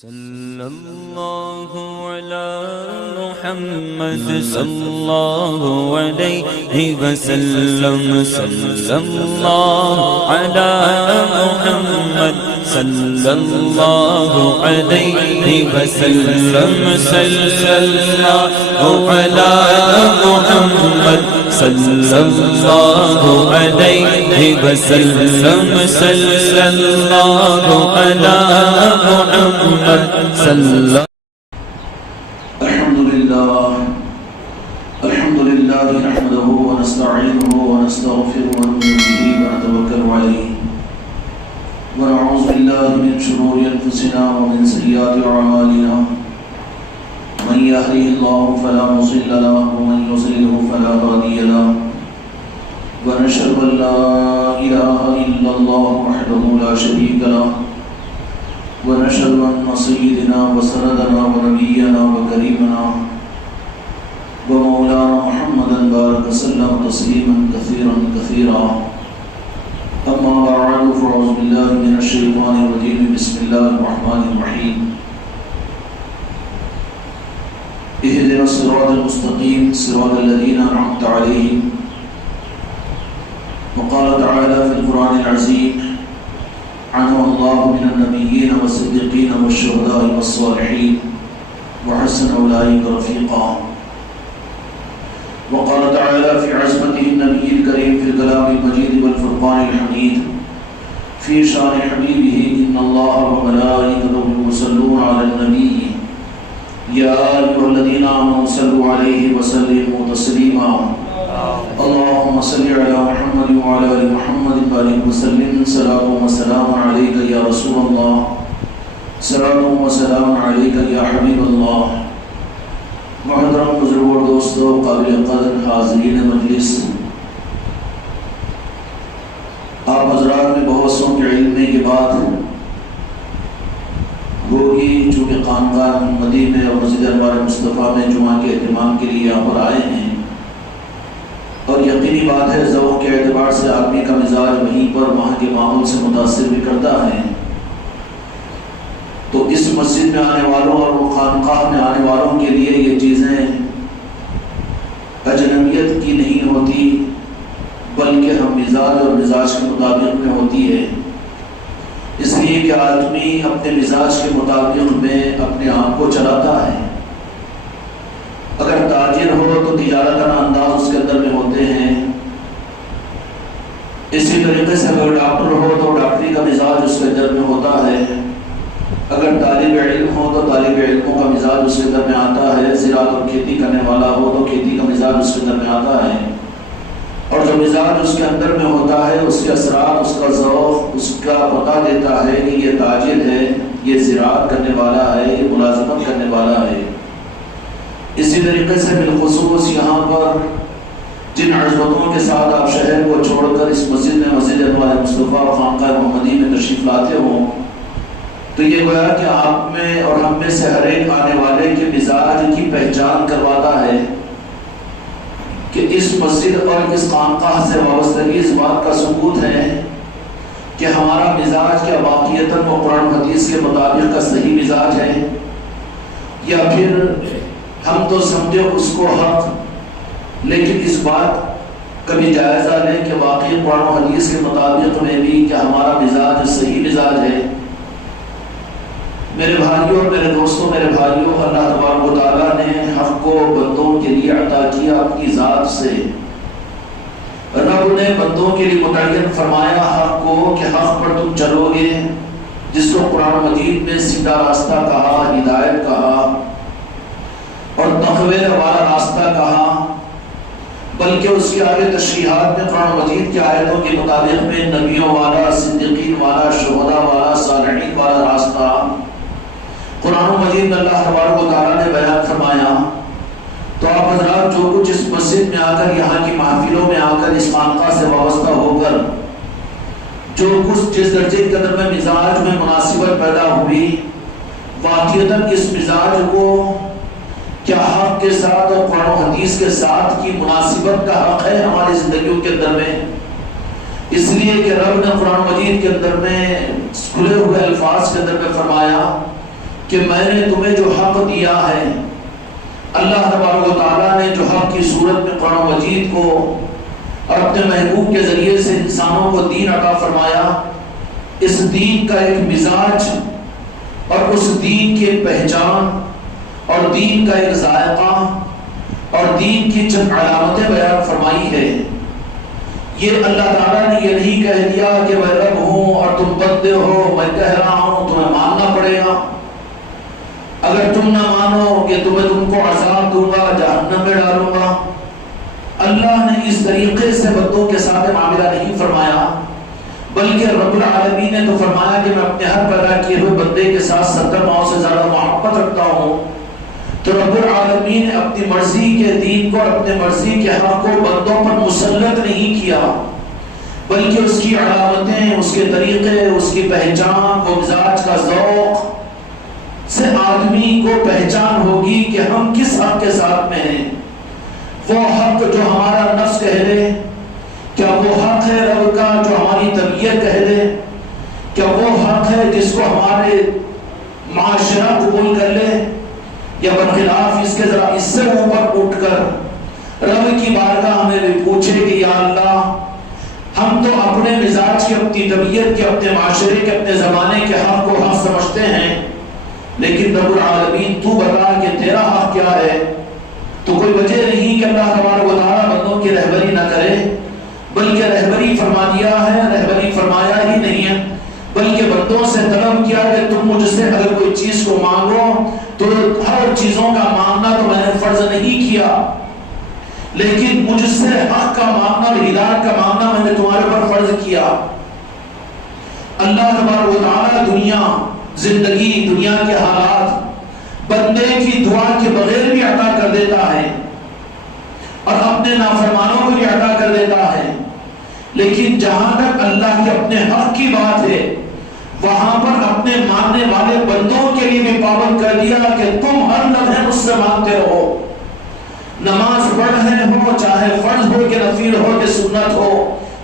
صلی اللہ علی محمد صلی اللہ علیہ وسلم صلی اللہ علی محمد صلی اللہ علیہ وسلم صلی اللہ علی محمد صلی اللہ علیہ وسلم صلی اللہ علی محمد صلی الحمد لله نحمده ونستعينه ونستغفره ونؤمن به ونتوكل عليه ونعوذ بالله من شرور انفسنا ومن سيئات اعمالنا من يهده الله فلا مضل له ومن يضلل فلا هادي له ونشهد ان لا اله الا الله وحده لا شريك له ونشهد أن سيدنا وسندنا ونبينا وكريمنا ومولانا محمدا بارك وسلم تسليما كثيرا كثيرا أما بعد فأعوذ بالله من الشيطان الرجيم بسم الله الرحمن الرحيم اهدنا الصراط المستقيم صراط الذين أنعمت عليهم وقال تعالى في القرآن العظيم عنه الله من النبيين والصديقين والشهداء والصالحين وحسن أولئك رفيقا وقال تعالى في عظمته النبي الكريم في الكلام المجيد والفرقان الحميد في شان حبيبه إن الله وملائكته يصلون على النبي يا أيها الذين آمنوا صلوا عليه وسلموا تسليما اللهم صل على محمد وعلى آل محمد بارك وسلم صلاة وسلام عليك يا رسول الله صلاة وسلام عليك يا حبيب الله محترم بزرگ اور دوستو قابل قدر حاضرین مجلس، آپ حضرات میں بہت سو کے علم کے بعد گوگی چونکہ خانقاہ محمدی میں اور مسجد انوار مصطفیٰ میں جمعہ کے اہتمام کے لیے یہاں پر آئے ہیں، اور یقینی بات ہے ذوق کے اعتبار سے آدمی کا مزاج وہیں پر وہاں کے ماحول سے متاثر بھی کرتا ہے، تو اس مسجد میں آنے والوں اور وہ خانقاہ میں آنے والوں کے لیے یہ چیزیں اجنبیت کی نہیں ہوتی، بلکہ ہم مزاج اور مزاج کے مطابق میں ہوتی ہے، اس لیے کہ آدمی اپنے مزاج کے مطابق میں اپنے آپ کو چلاتا ہے۔ اگر تاجر ہو تو تجارتاً انداز اس کے اندر میں ہوتے ہیں، اسی طریقے سے اگر ڈاکٹر ہو تو ڈاکٹری کا مزاج اس کے اندر میں ہوتا ہے، اگر طالب علم ہو تو طالب علموں کا مزاج اس کے اندر میں آتا ہے، زراعت اور کھیتی کرنے والا ہو تو کھیتی کا مزاج اس کے اندر میں آتا ہے، اور جو مزاج اس کے اندر میں ہوتا ہے اس کے اثرات، اس کا ذوق اس کا پتہ دیتا ہے کہ یہ تاجر ہے، یہ زراعت کرنے والا ہے، یہ ملازمت کرنے والا ہے۔ اسی طریقے سے بالخصوص یہاں پر جن عظمتوں کے ساتھ آپ شہر کو چھوڑ کر اس مسجد میں مسجد انوار مصطفیٰ خانقاہ محمدی میں تشریف لاتے ہو، تو یہ گویا کہ آپ میں اور ہم میں سے ہر ایک آنے والے کے مزاج کی پہچان کرواتا ہے کہ اس مسجد اور اس خانقاہ سے وابستگی اس بات کا ثبوت ہے کہ ہمارا مزاج کیا واقعیتاً وہ قرآن حدیث کے مطابق کا صحیح مزاج ہے، یا پھر ہم تو سمجھے اس کو حق، لیکن اس بات کبھی جائزہ لیں کہ واقعی قرآن و حدیث کے مطابق میں بھی کیا ہمارا مزاج صحیح مزاج ہے۔ میرے بھائیوں اور میرے دوستوں، میرے بھائیوں، اللہ تبارک و تعالیٰ نے حق کو بندوں کے لیے عطا کیا اپنی ذات سے۔ رب نے بندوں کے لیے متعین فرمایا حق کو کہ حق پر تم چلو گے، جس کو قرآن مجید میں سیدھا راستہ کہا، ہدایت کہا اور تقوی والا راستہ کہا، بلکہ اس کے آگے تشریحات میں قرآن مجید کی آیتوں کے مطابق میں نبیوں والا، صدیقین والا، شہداء والا، صالحین والا راستہ قرآن مجید میں اللہ تبارک و تعالیٰ نے بیان فرمایا۔ تو آپ حضرات جو کچھ اس مسجد میں آ کر، یہاں کی محفلوں میں آ کر، اس خانقاہ سے وابستہ ہو کر جو کچھ جس درجے کے اندر میں مزاج میں مناسبت پیدا ہوئی، واقعتاً اس مزاج کو کیا حق کے ساتھ اور قرآن و حدیث کے ساتھ کی مناسبت کا حق ہے ہماری زندگیوں کے اندر میں؟ اس لیے کہ رب نے قرآن مجید کے اندر میں کھلے ہوئے الفاظ کے اندر میں فرمایا کہ میں نے تمہیں جو حق دیا ہے، اللہ تبارک و تعالیٰ نے جو حق کی صورت میں قرآن مجید کو اور اپنے محبوب کے ذریعے سے انسانوں کو دین عطا فرمایا، اس دین کا ایک مزاج اور اس دین کی پہچان اور دین کا ایک ذائقہ اور دین کی چند علامتیں بیان فرمائی ہے۔ یہ اللہ تعالیٰ نے یہ نہیں کہہ دیا کہ میں رب ہوں اور تم بندے ہو، میں کہہ رہا ہوں تمہیں ماننا پڑے گا، اگر تم نہ مانو کہ تم کو عذاب دوں گا، جہنم میں ڈالوں گا۔ اللہ نے اس طریقے سے بندوں کے ساتھ معاملہ نہیں فرمایا، بلکہ رب العالمین نے تو فرمایا کہ میں اپنے ہر پیدا کیے ہوئے بندے کے ساتھ 70 ماؤں سے زیادہ محبت رکھتا ہوں۔ تو رب العالمین نے اپنی مرضی کے دین کو اور اپنے مرضی کے حق کو بندوں پر مسلط نہیں کیا، بلکہ اس کی علامتیں، اس کے طریقے، اس کی پہچان، وہ مزاج کا ذوق سے آدمی کو پہچان ہوگی کہ ہم کس حق کے ساتھ میں ہیں۔ وہ حق جو ہمارا نفس کہہ دے، کیا وہ حق ہے رب کا جو ہماری طبیعت کہہ دے؟ کیا وہ حق ہے جس کو ہمارے معاشرہ قبول کر لے؟ یا برخلاف اس کے ذرا اس سے اوپر اٹھ کر رب کی بارگاہ ہمیں بھی پوچھے کہ یا اللہ، ہم تو اپنے مزاج کے، اپنی طبیعت کے، اپنے معاشرے کے، اپنے زمانے کے حق کو حق سمجھتے ہیں، لیکن رب العالمین تو بتا کہ تیرا حق کیا ہے؟ تو کوئی وجہ نہیں کہ اللہ تبارک و تعالیٰ بندوں کی رہبری نہ کرے، بلکہ رہبری فرما دیا ہے، رہبری فرمایا ہی نہیں ہے، بلکہ بندوں سے طلب کیا کہ تم مجھ سے اگر کوئی چیز کو مانگو تو ہر چیزوں کا مانگنا تو میں نے فرض نہیں کیا، لیکن مجھ سے حق کا مانگنا اور ہدایت کا مانگنا میں نے تمہارے پر فرض کیا۔ اللہ تبارک و تعالیٰ دنیا، زندگی، دنیا کے حالات بندے کی دعا کے بغیر بھی عطا کر دیتا ہے اور اپنے نافرمانوں کو بھی عطا کر دیتا ہے، لیکن جہاں تک اللہ کے اپنے حق کی بات ہے وہاں پر اپنے ماننے والے بندوں کے لیے بھی پابند کر دیا کہ تم ہر لمحے مجھ سے مانگتے رہو، نماز پڑھ رہے ہو، چاہے فرض ہو کہ نفل ہو کہ سنت ہو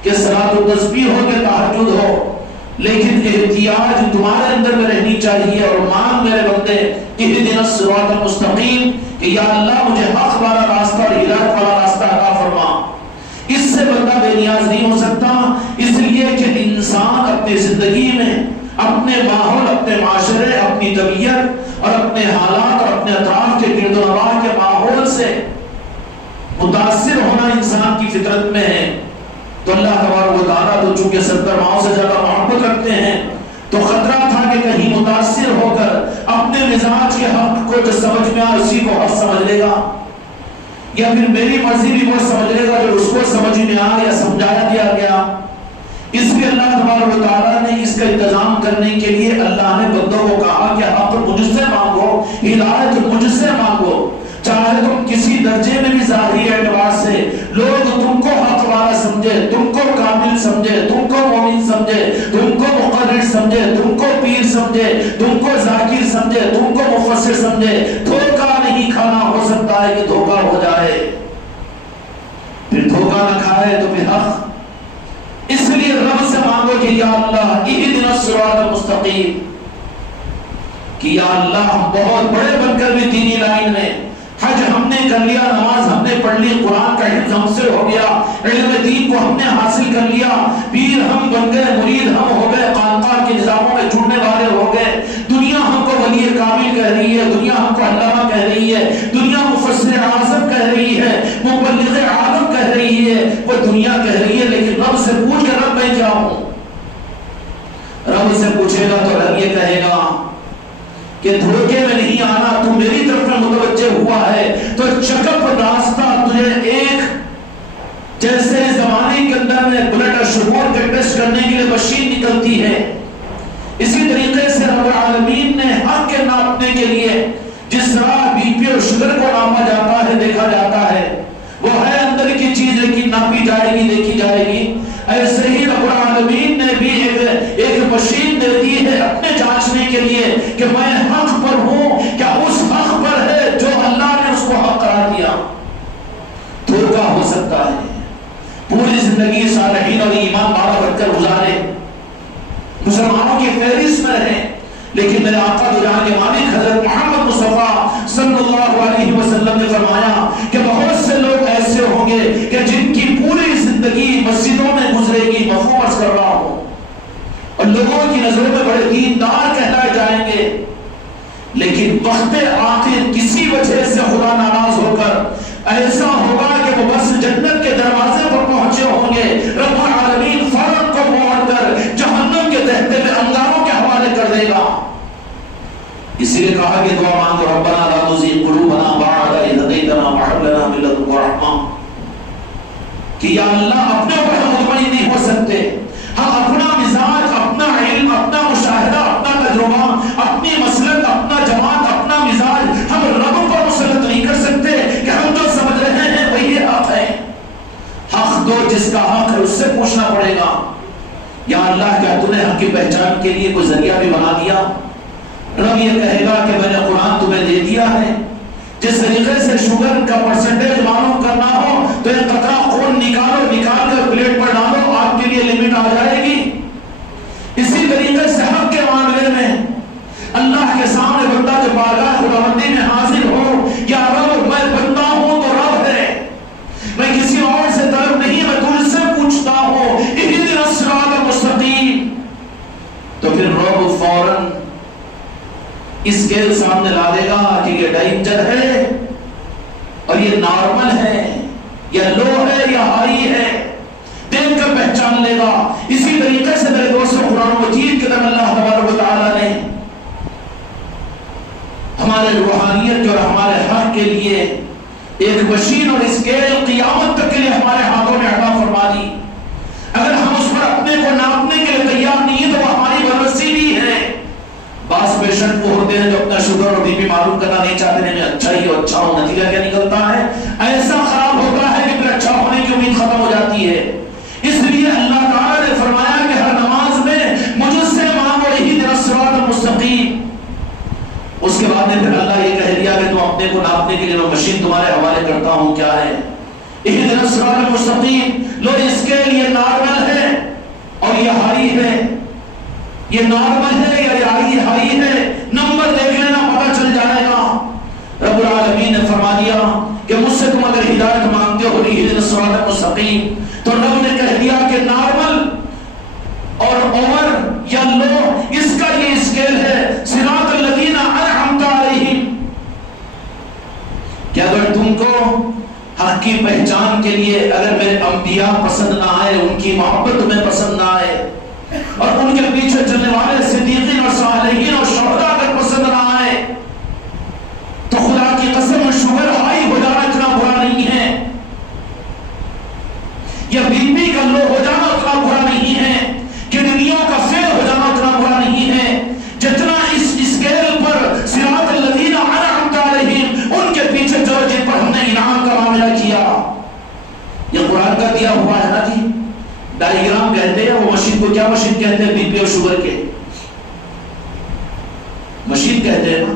کہ صلاۃ و تسبیح ہو کہ تہجد ہو، لیکن احتیاج تمہارے اندر میں رہنی چاہیے اور مانگ میرے بندے اہدنا الصراط المستقیم کہ یا اللہ مجھے حق والا راستہ اور ہدایت والا راستہ عطا فرما۔ اس سے بندہ بے نیاز نہیں ہو سکتا، اس لیے کہ انسان اپنی زندگی میں اپنے ماحول، اپنے معاشرے، اپنی طبیعت اور اپنے حالات اور اپنے اطراف کے گرد و نواح کے ماحول سے متاثر ہونا انسان کی فطرت میں ہے۔ تو اللہ تبارک و تعالیٰ تو چونکہ 70 ماؤں سے زیادہ محبت رکھتے ہیں، تو خطرہ تھا کہ کہیں متاثر ہو کر اپنے مزاج کے حق کو جو سمجھ میں آئے اسی کو حق سمجھ لے گا، یا پھر میری مرضی بھی وہ سمجھ لے گا جو اس کو سمجھ میں آیا یا سمجھایا دیا گیا۔ اس لیے اللہ تبارک و تعالیٰ نے اس کا انتظام کرنے کے لیے اللہ نے بندوں کو کہا کہ حق مجھ سے مانگو، ہدایت مجھ سے مانگو، چاہے تم کسی درجے میں بھی ظاہری اعتبار سے لوگ تم کو حق والا سمجھے، تم کو کامل سمجھے، تم کو مومن سمجھے، تم کو مقرر سمجھے، تم کو پیر سمجھے، تم کو ذاکر سمجھے، تم کو مفسر سمجھے، دھوکہ نہیں کھانا، ہو سکتا ہے کہ دھوکہ ہو جائے، پھر دھوکہ نہ کھائے تو پھر حق۔ اس لیے رب سے مانگو کہ یا اللہ اہدنا الصراط المستقیم، کہ یا اللہ ہم بہت بڑے بن کر بھی دینی لائن میں حج ہم نے کر لیا، نماز ہم نے پڑھ لی، قرآن کا حفظ ہم سے ہو گیا، علم دین کو ہم نے حاصل کر لیا، پیر ہم بن گئے، مرید ہم ہو گئے، خانقاہ کے نظاموں میں جڑنے والے ہو گئے، دنیا ہم کو ولی کامل کہہ رہی ہے، دنیا ہم کو علامہ کہہ رہی ہے، دنیا مفسر اعظم کہہ رہی ہے، مبلغ عالم کہہ رہی ہے، وہ دنیا کہہ رہی ہے، لیکن رب سے پوچھ کے رب میں کیا ہوں؟ رب سے پوچھے گا تو رب یہ کہے گا کہ دھوکے میں نہیں آنا، تو میری طرف میں متوجہ ہوا ہے تو چکپ راستہ تجھے ایک جیسے زمانے کے اندر میں بلڈ اور شوگر کے ٹیسٹ کرنے کے لیے مشین نکلتی ہے، اسی طریقے سے رب العالمین نے حق کے ناپنے کے لیے جس طرح بی پی اور شوگر کو ناپا جاتا ہے، دیکھا جاتا ہے، وہ ہے اندر کی چیز لیکن ناپی جائے گی، دیکھی جائے گی، ایسے ہی رب العالمین نے بھی ایک مشین دے دی ہے اپنے جانچنے کے لیے کہ میں حق پر ہوں، کیا اس حق پر ہے جو اللہ نے اس کو حق قرار دیا۔ دھوکہ ہو سکتا ہے، پوری زندگی صالحین اور ایمان والا بن کر گزارے، مسلمانوں کی فہرست میں رہیں، لیکن میرے آقا دو جہاں کے مالک لیکن وقت آخر کسی وجہ سے خدا ناراض ہو کر ایسا ہوگا کہ وہ بس جنت کے دروازے پر پہنچے ہوں گے، رب العالمین فورن کو موڑ کر جہنم کے تہتے میں انگاروں کے حوالے کر دے گا۔ اسی لیے کہا کہ دعا مانگو ربنا لا تزغ قلوبنا بعد إذ هديتنا وهب لنا من لدنك رحمة، کہ یا اللہ اپنے اوپر ہم مطمئن نہیں ہو سکتے، ہم اپنا مزاج، اپنا علم، اپنا مشاہدہ، اپنا تجربہ، اپنی مسلک، اپنا جماعت، اپنا مزاج ہم رب پر مسلط نہیں کر سکتے کہ ہم جو سمجھ رہے ہیں وہی حق ہے۔ حق دو، جس کا حق ہے اس سے پوچھنا پڑے گا۔ یا اللہ کیا تو نے حق کی پہچان کے لیے کوئی ذریعہ بھی بنا دیا؟ رب یہ کہے گا کہ میں نے قرآن تمہیں دے دیا ہے، جس طریقے سے شوگر کا پرسنٹیج معلوم کرنا ہو تو ایک قطرہ خون نکالو، نکال کر پلیٹ پر ڈالو، آپ کے لیے لمٹ آ جائے گی۔ اسی طریقے سے حق کے معاملے میں اللہ کے سامنے بندہ جو بارگاہ خداوندی میں حاضر ہو، یا رب میں بندہ ہوں تو رب ہے، میں کسی اور سے طلب نہیں، میں تجھ سے پوچھتا ہوں اہدنا الصراط المستقیم، تو پھر رب فوراً اس اسکیل سامنے لا دے گا کہ یہ ڈینجر ہے اور یہ نارمل ہے، یا لو ہے یا ہائی ہے، دیکھ کر پہچان لے گا۔ اسی طریقے سے میرے دوستوں قرآن مجید کے اندر اللہ تبارک و تعالیٰ نے ہمارے روحانیت اور ہمارے حق کے لیے ایک مشین اور اسکیل قیامت تک کے لیے ہمارے ہاتھوں میں عطا فرما دی۔ اگر ہم اس پر اپنے کو ناپنے کے لیے تیار نہیں تو وہ ہماری بررسی بھی ہے۔ بعض پیشنٹ وہ ہوتے ہیں جو اپنا شوگر اور بی پی معلوم کرنا نہیں چاہتے، میں اچھا ہی ہو، اچھا ہو، نتیجہ کیا نکلتا ہے؟ ایسا خراب ہوتا ہے کہ پھر اچھا ہونے کی امید ختم ہو جاتی ہے۔ اس لیے اللہ تعالیٰ نے فرمایا کہ ہر نماز میں مجھ سے مانگو اہدنا الصراط المستقیم۔ اس کے بعد پھر اللہ یہ کہہ دیا کہ تم اپنے کو ناپنے کے لیے میں مشین تمہارے حوالے کرتا ہوں، کیا ہے؟ اہدنا الصراط المستقیم۔ لو اس کے لیے نارمل ہے اور یہ ہائی ہے، یہ نارمل ہے یا یہ ہائی ہے، نمبر دیکھ لینا پتہ چل جائے گا۔ رب العالمین نے فرما دیا کہ مجھ سے تم اگر ہدایت مانگتے ہو اہدنا الصراط المستقیم، تو رب نے کہہ دیا کہ نارمل اور اوور یا لو اس کا یہ اسکیل ہے، صراط الذین انعمت علیہم، کہ اگر تم کو حق کی پہچان کے لیے اگر میرے انبیاء پسند نہ آئے، ان کی محبت تمہیں پسند نہ آئے، اور ان کے پیچھے چلنے والے صدیقین اور صالحین اور شہداء اگر پسند نہ آئے، تو خدا کی قسم شوگر ہائی ہو جانا اتنا برا نہیں ہے، یا بی پی کا لو ہو جانا اتنا برا نہیں ہے، کڈنیوں کا فیل ہو جانا اتنا برا نہیں ہے، جتنا اس اسکیل پر صراط الذین انعمت علیہم ان کے پیچھے جو جن پر ہم نے انعام کا معاملہ کیا، یہ قرآن کا دیا ہوا ہے نا جی۔ ڈائیگرام کہتے ہیں وہ مشین کو، کیا مشین کہتے ہیں؟ بی پی اور شوگر کے مشین کہتے ہیں نا۔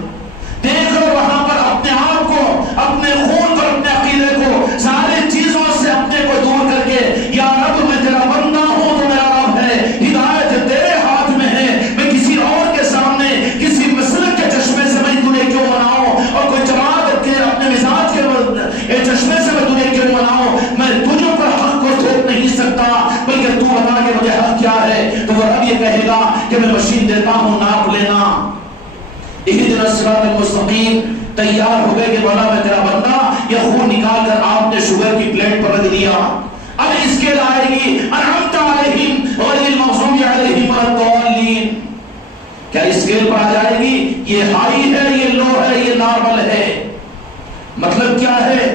دیکھ لو وہاں پر اپنے آپ کو، اپنے خون پر، اپنے عقیدے کو، سارے چیزوں سے اپنے کو دور کر کے، یا رب میں تیرا بندہ ہوں تو میرا رب ہے، ہدایت تیرے ہاتھ میں ہے، میں کسی اور کے سامنے کسی مسلک کے چشمے سے میں تجھے کیوں مناؤں، اور کوئی جماعت کے اپنے مزاج کے چشمے سے میں تجھے کیوں مناؤں، میں تجھے پر حق کو تھوپ نہیں سکتا، بلکہ تو بتا کہ مجھے حق کیا ہے۔ تو وہ رب یہ کہے گا کہ میں مشین دیتا ہوں، ناپ لینا، اہدنا الصراط المستقیم، تیار ہو گئے کہ مولا میں تیرا بندہ، یہ خون نکال کر آپ نے شوگر کی پلیٹ پر رکھ دیا۔ اب اس کے لائے گی انعمت علیہم غیر المغضوب علیہم ولا الضالین، کیا اسکیل پر آ جائے گی یہ ہائی ہے، یہ لو ہے، یہ نارمل ہے؟ مطلب کیا ہے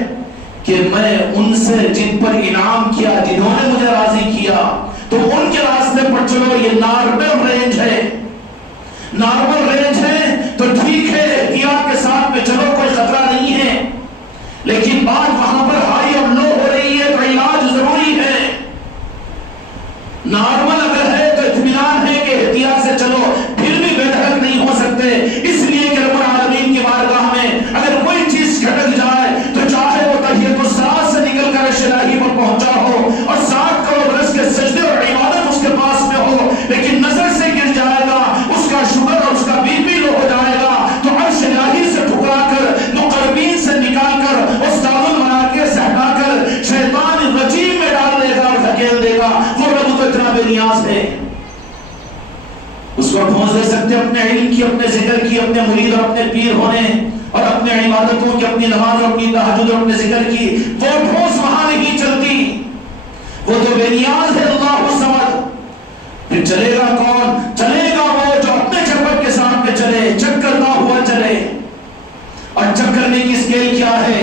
کہ میں ان سے جن پر انعام کیا، جنہوں نے مجھے راضی کیا، تو ان کے راستے پر چلو، یہ نارمل رینج ہے، نارمل رینج ہے تو ٹھیک ہے، احتیاط کے ساتھ میں چلو، کوئی خطرہ نہیں ہے، لیکن بات وہاں پر ہائی اور لو ہو رہی ہے تو علاج ضروری ہے۔ نارمل اگر ہے تو اطمینان ہے کہ احتیاط سے چلو، پھر بھی بے دھڑک نہیں ہو سکتے، اس لیے کہ رب العالمین کی بارگاہ میں اگر کوئی چیز کھٹک جائے تو چاہے وہ تحیۃ الصلاۃ سے نکل کر شلاہی پر پہنچا ہو اور 7 کروڑ برس کے سجدے اور عبادت اس کے پاس میں ہو، لیکن نظر سے گر جائے گا، اس کا شوگر اور اس کا کی، اپنے ذکر کی، اپنے مرید اور اپنے پیر ہونے اور اپنے عبادتوں کی، اپنی نماز اور اپنی تہجد اور اپنے ذکر کی وہ ٹھوس وہاں نہیں چلتی. وہ تو بے نیاز ہے اللہ الصمد. پھر چلے گا کون؟ چلے گا وہ جو اپنے چپٹ کے سامنے چلے، چک کرتا ہوا چلے. اور چک کرنے کی اسکیل کیا ہے؟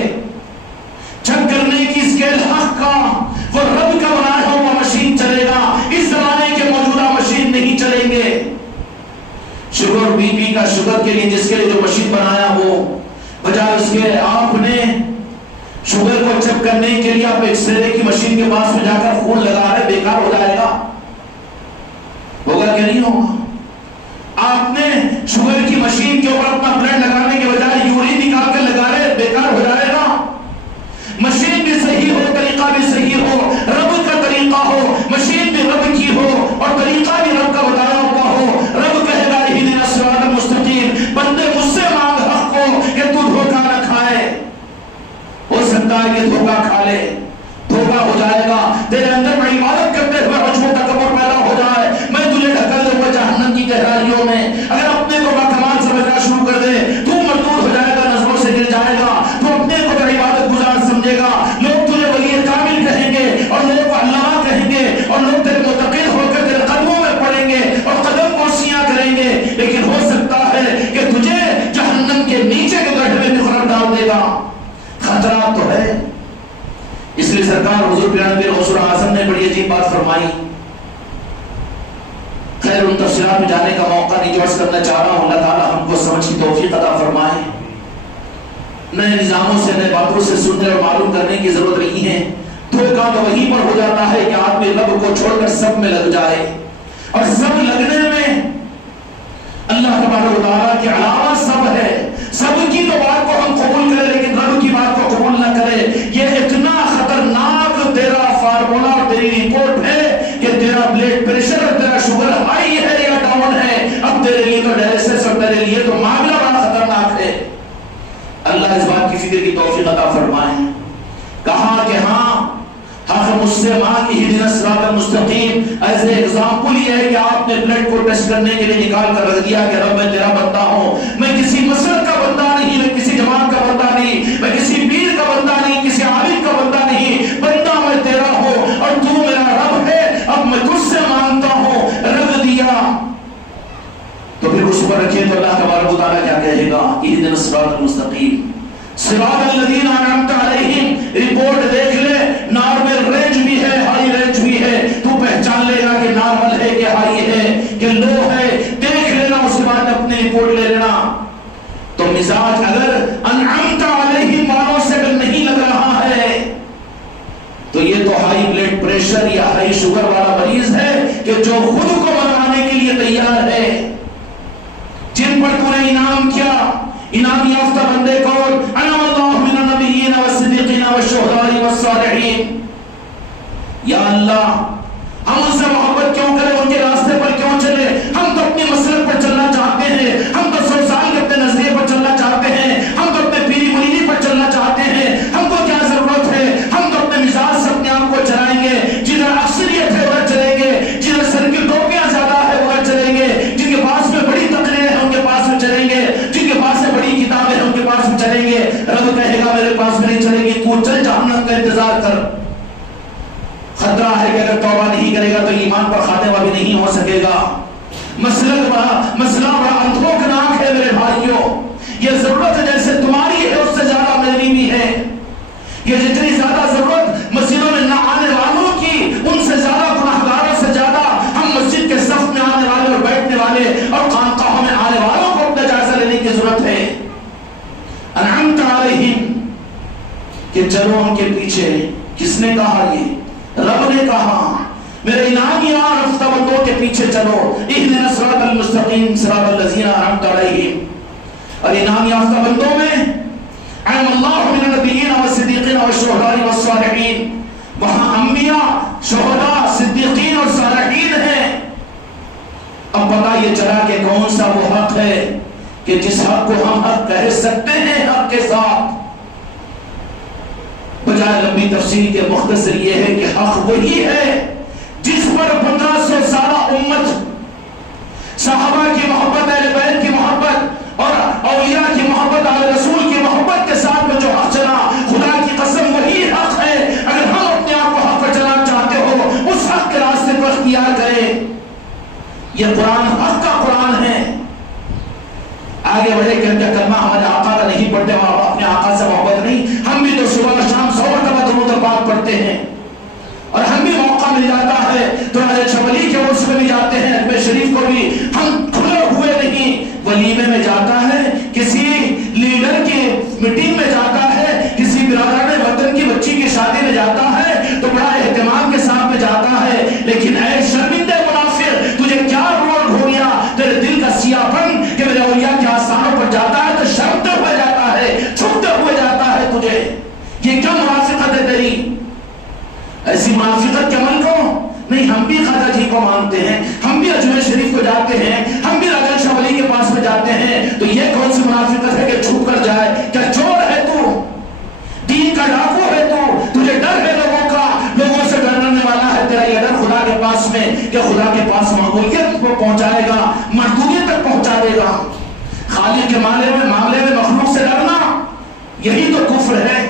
چک کرنے کی اسکیل حق کا، وہ رب کا بنایا ہوا مشین چلے گا. اس زمانے کے موجودہ مشین نہیں چلیں گے. شوگر بی پی کا شوگر کے لیے جس کے لیے جو مشین بنایا ہو، بجائے اس کے آپ نے شوگر کو چیک کرنے کے لیے آپ ایکس رے کی مشین کے پاس میں جا کر خون لگا رہے، بیکار ہو جائے گا. ہوگا کہ نہیں ہوگا؟ آپ نے شوگر کی مشین کے اوپر اپنا بلڈ لگانے کے بجائے یورین نکال کر لگا رہے، بیکار ہو جائے گا. مشین بھی صحیح ہو، طریقہ بھی صحیح ہو، رب کا طریقہ ہو، مشین بھی رب کی ہو اور طریقہ بھی رب کا بتایا ہوا ہو. رب کہے گا اہدنا الصراط المستقیم، بندے مجھ سے مانگ حق کو کہ تو دھوکہ نہ کھائے. ہو سکتا ہے کہ دھوکہ کھا لے، دھوکہ ہو جائے گا. تیرے اندر میں عبادت کرتے ہوئے عجب و تکبر پیدا ہو جائے، میں تجھے ڈھکل دوں گا جہنم کی گہرائیوں میں. اگر اپنے کو باکمال سمجھنا شروع کر دے تو مردود ہو جائے گا، نظروں سے گر جائے گا. تو اپنے کو اگر عبادت گزار سمجھے گا، لوگ تجھے ولی کامل کہیں گے اور لوگ علامہ کہیں گے اور لوگ تیرے متقین ہو کر تیرے قدموں میں پڑیں گے اور قدم بوسیاں کریں گے. لیکن ہو سکتا ہے کہ تجھے جہنم کے نیچے کے گڑھے میں قرار ڈال دے گا. خطرات تو ہے. اس لیے سرکار حضور پیران پیر غوث اعظم نے بڑی عجیب بات فرمائی. خیر ان تفسیرات میں جانے کا موقع نہیں جو عرض کرنا چاہ رہا ہوں. اللہ تعالیٰ ہم کو سمجھ کی توفیق عطا فرمائے. نئے نظاموں سے، نئے باتوں سے سننے اور معلوم کرنے کی ضرورت نہیں ہے. دھوکہ تو وہیں پر ہو جاتا ہے کہ آدمی رب کو چھوڑ کر سب میں لگ جائے، اور سب لگنے میں اللہ تبارک و تعالیٰ کے علاوہ سب ہے. سب کی تو بات کو ہم قبول کریں لیکن رب کی بات کو قبول نہ کریں. یہ اتنا خطرناک تیرا فارمولا اور تیری رپورٹ ہے کہ تیرا بلڈ پریشر اور تیرا شوگر ہائی ہے یا ڈاؤن ہے. اب تیرے لیے تو ڈائلسس اور تیرے لیے تو معاملہ بڑا خطرناک ہے. اللہ اس بات کی فکر کی توفیق عطا فرمائے. کہا کہ ہاں حق مجھ سے ماں کی اہدنا الصراط المستقیم. ایسے ایگزامپل یہ ہے کہ آپ نے بلڈ کو ٹیسٹ کرنے کے لیے نکال کر رکھ دیا کہ رب میں تیرا بندہ ہوں. میں کسی مسلک کا بندہ نہیں، میں کسی جماعت کا بندہ نہیں، میں کسی پیر کا بندہ نہیں، کسی عالم کا بندہ نہیں. بندہ میں تیرا ہوں اور تو میرا رب ہے. اب میں تجھ سے مانگتا ہوں. رکھ دیا تو پھر اس پر رکھیں تو اللہ تبارک و تعالیٰ کیا کہے گا؟ اہدنا الصراط المستقیم صراط الذین انعمت علیہم. رپورٹ دیکھ لے، نارمل رینج بھی ہے، ہائی رینج بھی ہے. تو پہچان لے گا کہ نارمل ہے کہ ہائی ہے کہ لو ہے. دیکھ لینا، اس کے بعد اپنی رپورٹ لے لینا. تو مزاج اگر انعمت علیہم والوں سے اگر نہیں لگ رہا ہے تو یہ تو ہائی بلڈ پریشر یا ہائی شوگر والا مریض ہے کہ جو خود کو منوانے کے لیے تیار ہے. جن پر تو نے انعام کیا، انعام یافتہ بندے کون؟ انعم اللہ من النبیین والصدیقین والشہداء والصالحین. یا اللہ ہم ان سے محبت کیوں کریں، ان کے راستے پر کیوں چلے؟ ہم تو اپنے مسلک پر چلنا چاہتے ہیں، ہم تو 100 سال کے اپنے نظریے پر چلنا چاہتے ہیں، ہم تو اپنے پیری مریدی پر چلنا چاہتے ہیں. ہم کو کیا ضرورت ہے؟ ہم تو اپنے مزاج سے اپنے آپ کو چلائیں گے. جدھر اکثریت ہے ادھر چلیں گے، جدھر سر کی ٹوپیاں زیادہ ہے ادھر چلیں گے، جن کے پاس میں بڑی تقریریں ہیں ان کے پاس میں چلیں گے، جن کے پاس میں بڑی کتابیں ہیں ان کے پاس میں چلیں گے. رب کہے گا میرے پاس میں نہیں چلے گی، تو چل جہنم کا انتظار کر. خطرہ ہے کہ اگر توبہ نہیں کرے گا تو ایمان پر خاتمہ بھی نہیں ہو سکے گا. مسئلہ بڑا اندھوکناک ہے میرے بھائیوں. یہ ضرورت جیسے تمہاری ہے اس سے زیادہ میری بھی ہے. یہ جتنی زیادہ ضرورت مسجدوں میں نہ آنے والوں کی، ان سے زیادہ گناہگاروں سے زیادہ ہم مسجد کے صف میں آنے والے اور بیٹھنے والے اور خانقاہوں میں آنے والوں کو اپنا جائزہ لینے کی ضرورت ہے. انعمت علیہم کہ چلو ان کے پیچھے. کس نے کہا؟ یہ رب نے کہا میرے انعام یافتہ بندوں کے پیچھے چلو. اہدنا الصراط المستقیم صراط الذین انعمت علیہم. اور انعام یافتہ بندوں میں انعم اللہ من النبیین والصدیقین والشہداء والصالحین. وہاں انبیاء، شہداء، صدیقین اور صالحین ہیں. اب پتہ یہ چلا کہ کون سا وہ حق ہے کہ جس حق کو ہم حق کہہ سکتے ہیں حق کے ساتھ. بجائے لمبی تفصیل کے مختصر یہ ہے کہ حق وہی ہے جس پر 1500 سالہ امت، صحابہ کی محبت، اہل بیت کی محبت یہ قرآن حق کا قرآن ہے. آگے بڑھے کہ کیا کلمہ ہمارے آقا کا نہیں پڑھتے, اپنے آقا سے محبت نہیں. ہم بھی تو صبح شام 100 مرتبہ درود پاک پڑھتے ہیں, اور ہم بھی موقع مل جاتا ہے تو چولی کے عرس میں بھی جاتے ہیں, اجمیر شریف کو بھی ہم کھلے ہوئے نہیں. ولیمے میں جاتا ہے, کسی لیڈر کی میٹنگ میں جاتا ہے, کسی برادران وطن کی بچی کی شادی میں جاتا ہے تو بڑا اہتمام کے ساتھ میں جاتا ہے. لیکن اے شرمندہ منافق, تجھے کیا رول ہو گیا, تیرے دل کا سیاہ پن کہ میرے اولیاء کے آستانوں پر جاتا ہے تو شرمتے ہوئے جاتا ہے, چھپتے ہوئے جاتا ہے. تجھے یہ کیا منافقت ہے تیری؟ ایسی منافقت کے عمل کو نہیں. ہم بھی خواجہ جی کو مانتے ہیں, ہم بھی اجمیر شریف کو جاتے ہیں, ہم بھی راجن شاہ ولی کے پاس میں جاتے ہیں, تو یہ کون سی منافقت ہے کہ چھپ کر جائے؟ کیا چور ہے تو, دین کا ڈاکو ہے تو, تجھے ڈر ہے لوگوں کا, لوگوں سے ڈرنے والا ہے تیرا یہ ڈر خدا کے پاس میں کہ خدا کے پاس معقولیت کو پہنچائے گا, محدودیت تک پہنچا دے گا. خالق کے معاملے میں مخلوق سے ڈرنا یہی تو کفر ہے.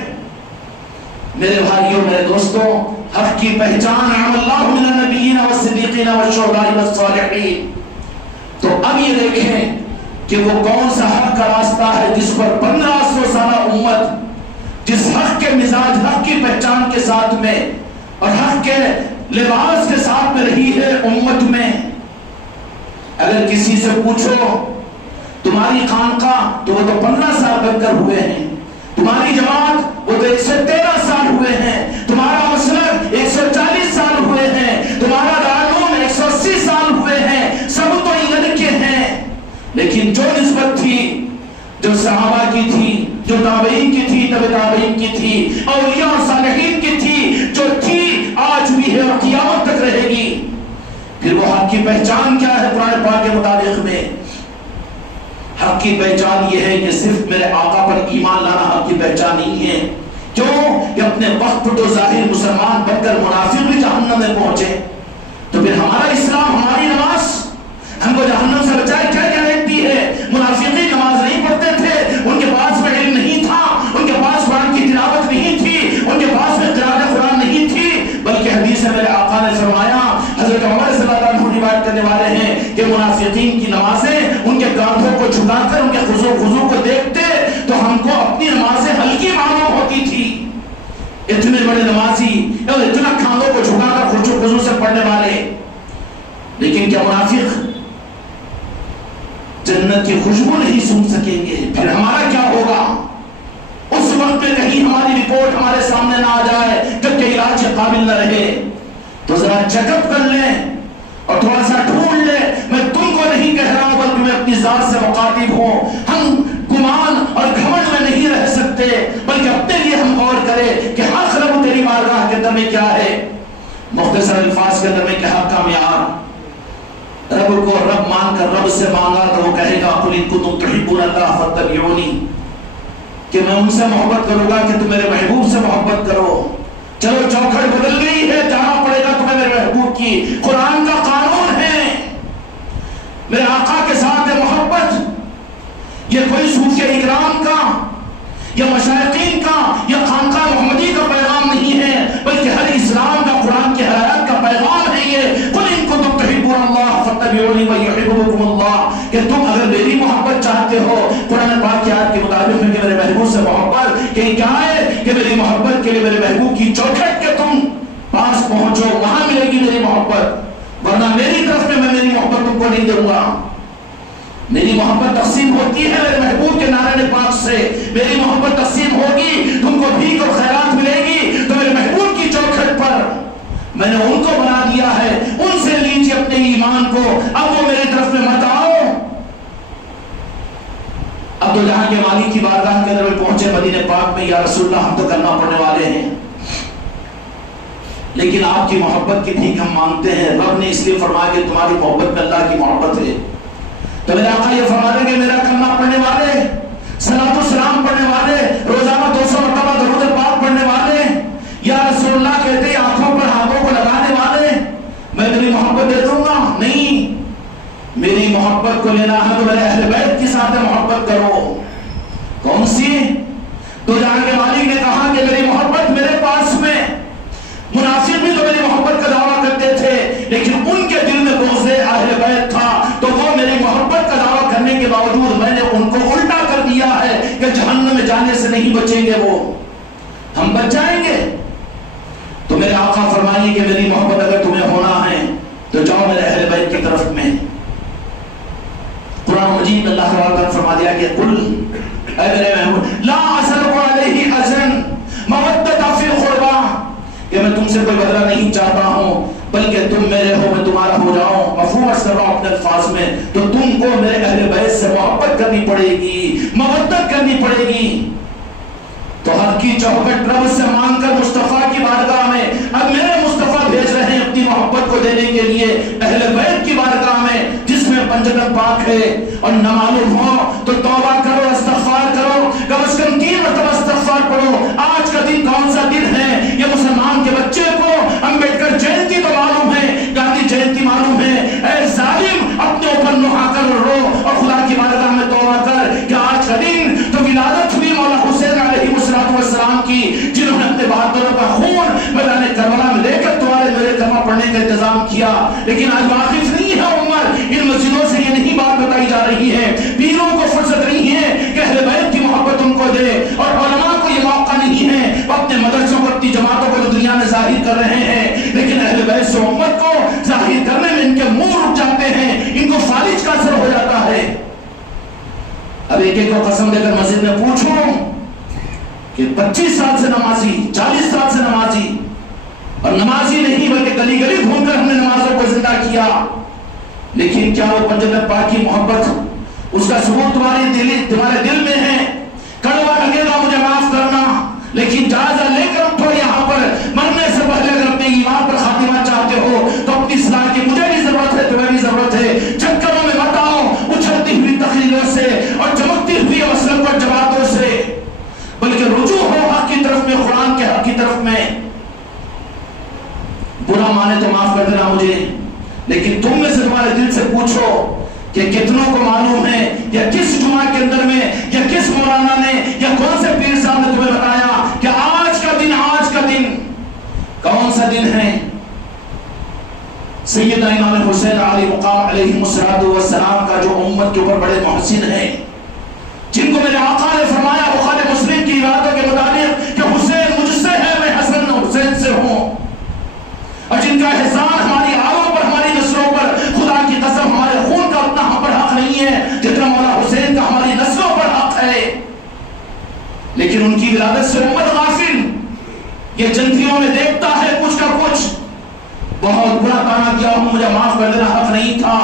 میرے بھائیوں, میرے دوستوں, حق کی پہچان عام اللہ من النبیین والصدیقین والشہداء والصالحین. تو اب یہ دیکھیں کہ وہ کون سا حق کا راستہ ہے جس پر 1500 سالہ امت جس حق کے مزاج, حق کی پہچان کے ساتھ میں اور حق کے لباس کے ساتھ میں رہی ہے امت میں. اگر کسی سے پوچھو تمہاری خانقاہ, تو وہ تو 15 سال بن کر ہوئے ہیں, تمہاری جماعت وہ تو 113 سال ہوئے ہیں, تمہارا مسلک 140 سال ہوئے ہیں, تمہارا دارالعلوم 180 سال ہوئے ہیں, سب تو ایندھن کے ہیں. لیکن جو نسبت تھی, جو صحابہ کی تھی, جو تابعین کی تھی, تبع تابعین کی تھی, اولیاء اور صالحین کی تھی, جو تھی آج بھی ہے اور قیامت تک رہے گی. پھر وہ حق کی پہچان کیا ہے قرآن پاک کے مطابق میں؟ حق کی پہچان یہ ہے کہ صرف میرے آقا پر ایمان لانا حق کی پہچان نہیں ہے. کیوں کہ اپنے وقت تو ظاہر مسلمان بن کر منافق بھی جہنم میں پہنچے. تو پھر ہمارا اسلام, ہماری نماز ہم کو جہنم سے بچائے کیا گارنٹی ہے؟ منافقین نماز نہیں پڑھتے تھے, ان کے پاس میں علم نہیں تھا, ان کے پاس قرآن کی تلاوت نہیں تھی, ان کے پاس میں قراءت قرآن نہیں تھی, بلکہ حدیث میں میرے آقا نے فرمایا, حضرت عمر صلی اللہ عنہ روایت کرنے والے ہیں کہ منافقین کی نمازیں ان کے کاندھوں کو جھکا کر ان کے خضوع کو دیکھتے تو ہم کو اپنی نمازیں ہلکی معلوم ہوتی تھی. اتنے بڑے نمازی اور اتنا کاندھوں کو جھکا کر خضوع سے پڑھنے والے. لیکن کیا منافق جنت کی خوشبو نہیں سن سکیں گے؟ پھر ہمارا کیا ہوگا؟ اس وقت میں کہیں ہماری رپورٹ ہمارے سامنے نہ آ جائے جب کہ علاج کے قابل نہ رہے تو ذرا چیک اپ کر لیں اور تھوڑا سا ڈھونڈ لیں. میں تم کو نہیں کہہ رہا بلکہ میں اپنی ذات سے مخاطب ہوں. ہم گمان اور گھمنڈ میں نہیں رہ سکتے بلکہ اپنے لیے ہم غور کریں کہ حق رب تیری بارگاہ کے اندر میں کیا ہے. مختصر الفاظ کے اندر میں کہ حق کا معیار, رب کو رب مان کر رب سے مانگا تو وہ کہے گا قل ان کنتم تحبون اللہ فاتبعونی, کہ میں ان سے محبت کروں گا کہ تم میرے محبوب سے محبت کرو. چلو چوکھٹ بدل گئی ہے, جانا پڑے گا تمہیں میرے محبوب کی. قرآن کا قانون ہے میرے آقا کے ساتھ ہے محبت. یہ کوئی صوفیہ اکرام کا یا مشائقین کا یا خانقاہ محمدی کا پیغام نہیں ہے بلکہ ہر اسلام کا, قرآن کی ہدایت کا پیغام ہے یہ. قل ان کنتم تحبون اللہ فاتبعونی ویحببکم اللہ, کہ تم اگر میری محبت چاہتے ہو قرآن پاک کی آیت کے مطابق میں کہ میرے محبوب سے محبت, کہ کیا ہے کہ میری محبت کے لیے میرے محبوب کی چوکھٹ کے تم پاس پہنچو, وہاں ملے گی میری محبت. ورنہ میری طرف میں میری محبت تم کو نہیں دوں گا. میری محبت تقسیم ہوتی ہے میرے محبوب کے نعرہ پاک سے. میری محبت تقسیم ہوگی, تم کو بھیک اور خیرات ملے گی تو میرے محبوب کی چوکھٹ پر میں نے ان کو بنا دیا ہے. ان سے لیجیے اپنے ایمان کو, اب وہ میری طرف میں مت آؤ. اب تو جہاں کے مالک کی بارگاہ کے اندر میں پہنچے مدینے پاک میں, یا رسول اللہ ہم تو کلمہ پڑھنے والے ہیں لیکن آپ کی محبت کی بھیک ہم مانگتے ہیں. رب نے اس لیے فرمایا کہ تمہاری محبت میں اللہ کی محبت ہے. تو میرے آقا یہ فرما رہے کہ میرا کلمہ پڑھنے والے, صلاۃ و سلام پڑھنے والے, روزانہ 200 مرتبہ درود پاک پڑھنے والے, یا رسول اللہ کہتے آنکھوں پر ہاتھوں کو لگانے والے, میں میری محبت دے دوں گا؟ نہیں. میری محبت کو لینا ہے تو میرے اہل بیت کے ساتھ محبت کرو. کون سی؟ تو جہاں کے مالک نے کہا کہ میری محبت میرے پاس میں. منافق بھی تو میری محبت کا دعویٰ کرتے تھے لیکن ان کے دل میں بغض اہل بیت تھا, نہیں بچیں گے وہ، ہم بچ جائیں گے۔ تو میرے آقا فرمائیے کہ میری محبت اگر تمہیں ہونا ہے تو جاؤ میرے اہل بیت کی طرف میں۔ قرآن مجید میں اللہ تعالیٰ نے فرما دیا کہ قل، اے میرے محبوب، لا اسألک علیہ اجرا مودۃ فی القربى، کہ میں تم سے کوئی بدلہ نہیں چاہتا ہوں بلکہ تم میرے ہو میں تمہارا ہو جاؤں۔ مفہوم عرض کر رہا ہوں اپنے الفاظ میں، تو تم کو میرے اہل بیت سے محبت کرنی پڑے گی، مودت کرنی پڑے گی۔ تو حق کی چوکھٹ رب سے مانگ کر مصطفیٰ کی بارگاہ میں اب میرے مصطفیٰ بھیج رہے ہیں اپنی محبت کو دینے کے لیے اہل بیت کی بارگاہ میں، جس میں پنجتن پاک ہے۔ اور نہ معلوم ہو تو توبہ کرو، استغفار کرو، کم از کم 3 مرتبہ استغفار پڑھو۔ آج کا دن کون سا دن ہے؟ یہ مسلمان کے بچے کو امبیڈکر جینتی تو معلوم ہے، گاندھی جینتی معلوم ہے۔ اے ظالم، اپنے اوپر نہا کر رو اور خدا کی بارگاہ میں توبہ کر کہ آج کا دن تو ولادت ہوئی مولا حسین علیہ السلام کی، جنہوں نے اپنے بہادروں کا خون میدان کربلا میں لے کر تمہارے میرے کلمہ پڑھنے کا انتظام کیا۔ لیکن آج واقف نہیں ہے عمر، ان مسجدوں سے یہ نہیں بات بتائی جا رہی ہے، پیروں کو فرصت نہیں ہے کہ اہل بیت کی محبت ان کو دے، اور علماء کو یہ موقع نہیں ہے، وہ اپنے مدرسوں کو اپنی جماعتوں کو دنیا میں ظاہر کر رہے ہیں، لیکن اہل بیت سے امت کو ظاہر کرنے میں ان کے منہ رک جاتے ہیں، ان کو فالج کا اثر ہو جاتا ہے۔ اب ایک ایک کو قسم دے کر مسجد میں پوچھوں کہ 25 سال سے نمازی، 40 سال سے نمازی، اور نمازی نہیں بلکہ گلی گلی گھوم کر ہم نے نمازوں کو زندہ کیا، لیکن کیا وہ پنجتن پاک کی محبت، اس کا ثبوت تمہارے دل میں ہے؟ کڑوا لگے گا مجھے معاف کرنا، لیکن جائزہ لے کر اٹھو یہاں پر، مرنے سے پہلے اگر اپنے ایمان پر خاتمہ چاہتے ہو تو اپنی اصلاح کی مجھے بھی ضرورت ہے، تمہیں بھی ضرورت ہے۔ چکروں میں مت آؤ اچھلتی ہوئی تقریروں سے اور چمکتی ہوئی مسلک اور جماعتوں سے، بلکہ رجوع ہو حق کی طرف میں، قرآن کے حق کی طرف میں۔ برا مانے تو معاف کر دینا مجھے، لیکن تم میں سے تمہارے دل سے پوچھو کہ کتنوں کو معلوم ہے، یا کس جمعہ کے اندر میں، یا کس مولانا نے، یا کون سے پیر صاحب نے تمہیں بتایا کہ آج کا دن کون سا دن ہے؟ سیدنا امام حسین علی مقام علیہ السلام کا جو امت کے اوپر بڑے محسن ہیں، جن کو میرے آقا نے فرمایا بخاری مسلم کی روایتوں کے مطابق کہ حسین مجھ سے ہے، میں حسن حسین سے ہوں، اور جن کا احسان ہماری آلوں پر، ہماری نسلوں پر، خدا کی قسم ہمارے خون کا اتنا ہم پر حق نہیں ہے جتنا مولا حسین کا ہماری نسلوں پر حق ہے۔ لیکن ان کی ولادت سے امت غافل، یہ جنتریوں میں دیکھتا ہے کچھ کا کچھ۔ بہت برا تانا کیا ہوں، مجھے معاف کر دینا، حق نہیں تھا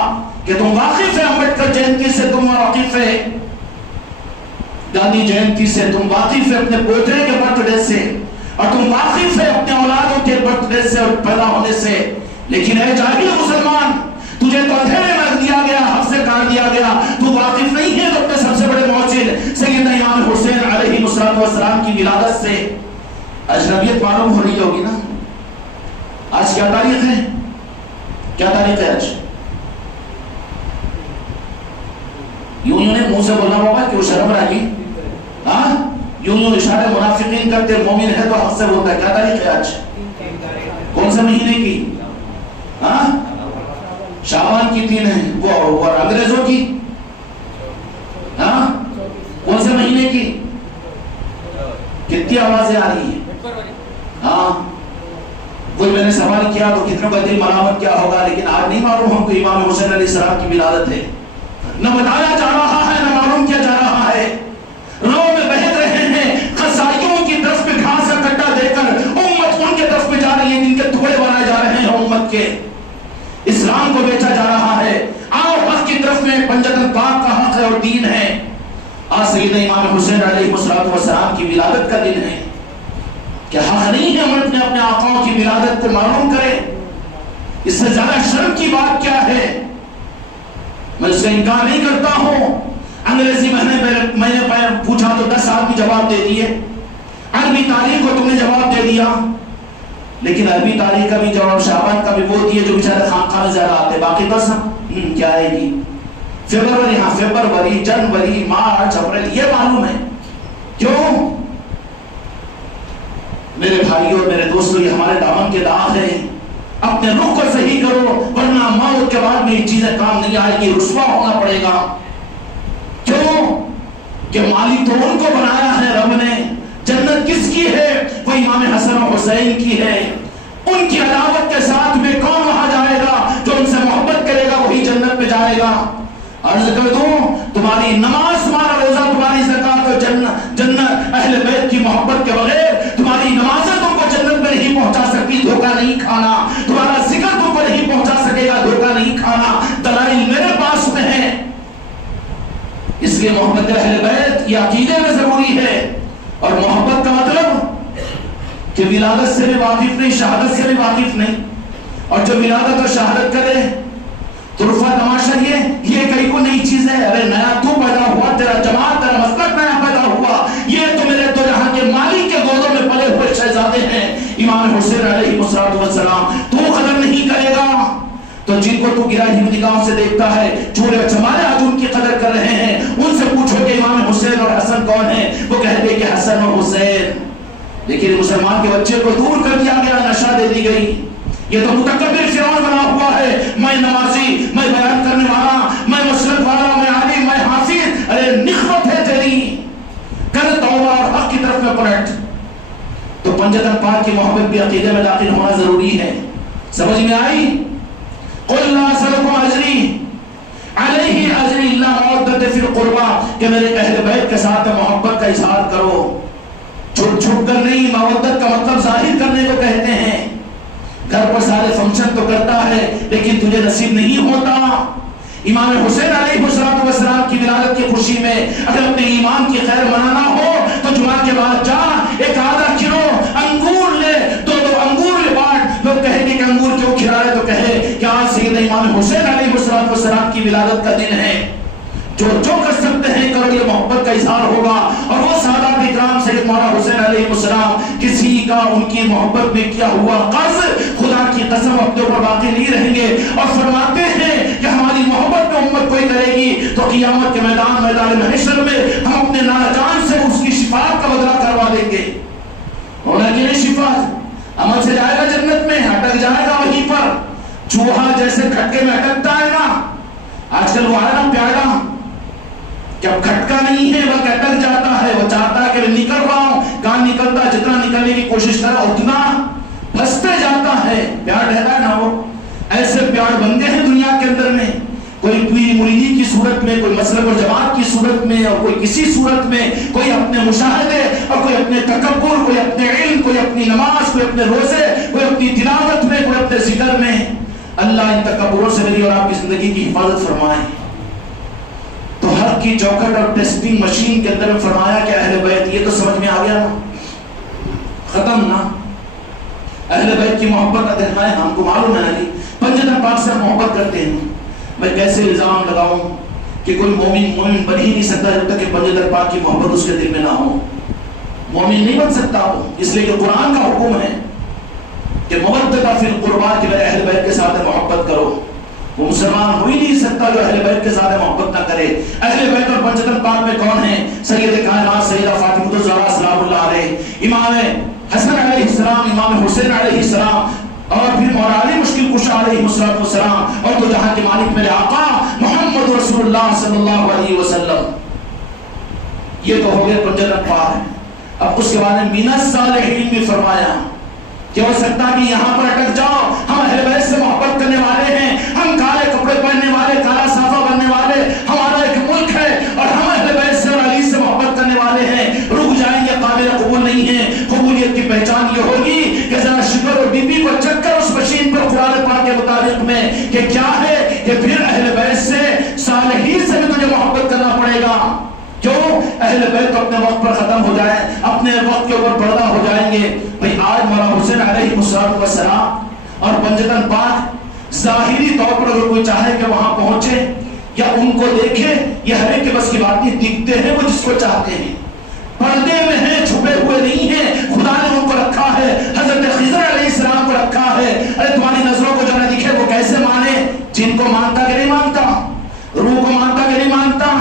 کہ تم واقف ہے امبیڈکر جینتی سے، تم واقف ہے گاندھی جینتی سے، تم واقف ہے اپنے پوترے کے برتھ ڈے سے، اور تم واقف ہے اپنے اولادوں کے برتھ ڈے سے اور پیدا ہونے سے، لیکن اے جاہل مسلمان، تجھے تو اندھیرے میں رکھ دیا گیا، حق سے کاٹ دیا گیا، تو واقف نہیں ہے تو اپنے سب سے بڑے محسن سیدنا امام حسین علیہ السلام کی ولادت سے اجنبیت معلوم ہو رہی ہوگی نا۔ آج کیا تاریخ ہے؟ کیا تاریخ ہے آج؟ یوں نے منہ سے بولنا بابا کہ وہ شرم رہی، ہاں یوں اشارے منافقین کرتے، مومن ہے تو حق سے بولتا ہے۔ کیا تاریخ ہے آج؟ کون سے مہینے کی؟ ہاں شعبان کی 3 ہے، وہ انگریزوں کی ہاں کون سے مہینے کی؟ کتنی آوازیں آ رہی ہیں؟ ہاں وہی میں نے سوال کیا تو کتنوں کا دل ملامت کیا ہوگا، لیکن آج نہیں معلوم ہم کو امام حسین علیہ السلام کی ولادت ہے، نہ بتایا جا رہا ہے، نہ معلوم کیا جا رہا ہے۔ رو میں بہت رہے ہیں، قصائیوں کی طرف پہ گھاس کا کٹا دے کر امت ان کے طرف پہ جا رہی ہے جن کے ٹکڑے بنائے جا رہے ہیں، امت کے اسلام کو بیچا جا رہا ہے۔ آؤ حق کی طرف میں، پنجتن پاک کا حق ہے اور دین ہے۔ آج سیدنا امام حسین علیہ السلام کی ولادت کا دن ہے، کیا حق نہیں ہے ہم اپنے آقاؤں کی ولادت کو معلوم کریں؟ اس سے زیادہ شرم کی بات کیا ہے؟ میں اس کا انکار نہیں کرتا ہوں، انگریزی میں نے پوچھا تو 10 آدمی جواب دے دیے، عربی تاریخ کو تم نے جواب دے دیا، لیکن عربی تاریخ کا بھی جواب شعبان کا بھی وہ دیے جو بیچارے خانقاہ میں زیادہ آتے، باقی بس کیا آئے گی؟ فروری، ہاں فروری، جنوری، مارچ، اپریل، یہ معلوم ہے۔ کیوں؟ میرے بھائیوں اور میرے دوستوں، یہ ہمارے دامن کے داغ ہیں، اپنے رخ کو صحیح کرو ورنہ موت کے بعد میں یہ چیزیں کام نہیں آئے گی، رسوا ہونا پڑے گا۔ کیوں کہ مالی تو ان کو بنایا ہے رب نے، جنت کس کی ہے؟ وہ امام حسن و حسین کی ہے. ان کی عداوت کے ساتھ میں کون وہاں جائے گا؟ جو ان سے محبت کرے گا وہی جنت میں جائے گا. عرض کر دوں تمہاری نماز، تمہارا روزہ، تمہاری زکات اور جنت اہل بیت کی محبت کے بغیر تمہاری نمازیں تم کو جنت میں نہیں پہنچا سکتی. دھوکہ نہیں کھانا. تمہارا ذکر تم کو نہیں پہنچا سکے گا. دھوکہ نہیں کھانا. دلائل میرے پاس میں ہیں. اس لیے محبت اہل بیت یہ عقیدے میں ضروری ہے. اور محبت کا مطلب کہ ولادت سے بھی واقف نہیں، شہادت سے بھی واقف نہیں. اور جو ولادت اور شہادت کرے طرفہ تماشا یہ کئی کو نئی چیز ہے. ارے نیا تو پیدا ہوا، تیرا جماعت، تیرا مسلک نیا پیدا ہوا. یہ تو میرے دو جہاں کے مالک کے گودوں میں پلے ہوئے شہزادے ہیں امام حسین علیہ السلام. تو قدر نہیں کرے گا تو جن کو تو گرائی ہوئی نگاہوں سے دیکھتا ہے، چورے اور چمارے آج ان کی قدر کر رہے ہیں. ان سے پوچھو کہ امام حسین اور حسن کون ہیں، وہ کہتے کہ حسن اور حسین. لیکن مسلمان کے بچے کو دور کر دیا گیا، نشہ دے دی گئی. یہ تو متکبر فرعون بنا ہوا ہے. میں نمازی، میں بیان کرنے والا، میں مسلک والا، میں عالم، میں حافظ. ارے نخوت ہے تیری، کر توبہ اور حق کی طرف میں پلٹ. تو پنجتن پاک کی محبت بھی عقیدے میں داخل ہونا ضروری ہے. سمجھ میں آئی؟ قل لا اسألكم اجری علیہ اجری الا مودۃ فی القربى، کہ میرے اہل بیت کے ساتھ محبت کا اظہار کرو. چھپ چھپ کر نہیں. مودت کا مطلب ظاہر کرنے کو کہتے ہیں. گھر پر سارے فنکشن تو کرتا ہے لیکن تجھے نصیب نہیں ہوتا. امام حسین علیہ السلام کی ولادت کی خوشی میں اگر اپنے ایمان کی خیر منانا ہو تو جمعہ کے بعد جا، ایک آدھا کلو انگور لے، دو انگور لے بانٹ. لوگ کہیں گے کہ انگور کیوں کھلا رہے، تو کہے کہ آج سیدنا امام حسین علیہ السلام کی ولادت کا دن ہے. جو کر سکتے ہیں کرو، یہ محبت کا اظہار ہوگا. اور وہ سادات اکرام سید مولانا حسین علیہ السلام کسی کا ان کی محبت میں کیا ہوا قرض خدا کی قسم اپنے اوپر باقی نہیں رہیں گے. اور فرماتے ہیں کہ ہماری محبت میں امت کوئی کرے گی تو قیامت کے میدان محشر میں ہم اپنے نانا جان سے اس کی شفاعت کا بدلہ کروا دیں گے. ہونا کہ نہیں شفاعت؟ عمل سے جائے گا جنت میں، اٹک جائے گا وہیں پر. چوہا جیسے کھٹکے میں اٹکتا ہے نا، آج کل وہ آیا نا پیادا، جب کھٹکا نہیں ہے وہ اٹک جاتا ہے. وہ چاہتا ہے کہ میں نکل رہا ہوں، کہاں نکلتا، جتنا نکلنے کی کوشش کرا اتنا پھنستے جاتا ہے. پیار رہتا ہے نا. وہ ایسے پیار بن گئے ہیں دنیا کے اندر میں. کوئی مریدی کی صورت میں، کوئی مسلک اور جماعت کی صورت میں، اور کوئی کسی صورت میں، کوئی اپنے مشاہدے اور کوئی اپنے تکبر، کوئی اپنے علم، کوئی اپنی نماز، کوئی اپنے روزے، کوئی اپنی تلاوت میں، کوئی اپنے ذکر میں. اللہ ان تکبروں سے میری اور آپ کی زندگی کی حفاظت فرمائے. تو ہر کی چوکھٹ اور ٹیسٹنگ مشین کے اندر فرمایا کہ اہل بیت، یہ تو سمجھ میں آ گیا نا، ختم نا. اہل بیت کی محبت کا دکھائے. ہم کو معلوم ہے نا پنجتن پاک سے محبت کرتے ہیں. میں کیسے الزام لگاؤں کہ کوئی مومن بن ہی نہیں سکتا جب تک کہ پنجتن پاک کی محبت اس کے دل میں نہ ہو. مومن نہیں بن سکتا وہ، اس لیے کہ قرآن کا حکم ہے کہ مودۃ فی القربى، کہ اہل بیت کے ساتھ محبت کرو. وہ مسلمان ہو ہی نہیں سکتا جو اہل بیت کے ساتھ محبت نہ کرے. اہل بیت اور پنجتن پاک میں کون ہیں؟ سید کائنات سیدہ فاطمہ الزہرا سلام اللہ علیہ، امام حسن علیہ السلام، امام حسین علیہ السلام، اور پھر مولا علی مشکل کشا علیہ السلام، اور تو جہاں کے مالک میرے آقا محمد رسول اللہ صلی اللہ علیہ وسلم. یہ تو ہو گئے پنجتن پاک. اب اس کے بعد من الصالحین بھی فرمایا کہ ہو سکتا کہ یہاں پر اٹک جاؤ، ہم اہل بیت سے محبت کرنے والے ہیں، ہم کالے کپڑے پہننے والے، کالا صافہ بننے والے، ہمارا ایک ملک ہے اور ہم اہل بیت سے اور علی سے محبت کرنے والے ہیں، رک جائیں گے، قابل قبول نہیں ہیں. قبولیت کی پہچان یہ ہوگی کہ ذرا شکر اور بی پی کو چک کر اس مشین پر قرآن پاک کے مطابق میں کہ کیا ہے کہ پھر اہل بیت سے صالحین سے بھی تجھے محبت کرنا پڑے گا. کیوں؟ اہل بیت اپنے وقت پر ختم ہو جائے، اپنے وقت کے اوپر پردہ ہو جائیں گے. بھئی آج مولانا حسین علیہ السلام اور پنجتن پاک ظاہری طور پر اگر کوئی چاہے کہ وہاں پہنچے یا ان کو دیکھے، یہ ہر ایک کے بس کی بات نہیں. دکھتے ہیں وہ جس کو چاہتے ہیں، پردے میں ہیں، چھپے ہوئے نہیں ہیں. خدا نے ان کو رکھا ہے، حضرت خضر علیہ السلام کو رکھا ہے. ارے تمہاری نظروں کو جو نہ دکھے وہ کیسے مانے؟ جن کو مانتا کہ نہیں مانتا، روح کو مانتا کہ نہیں مانتا.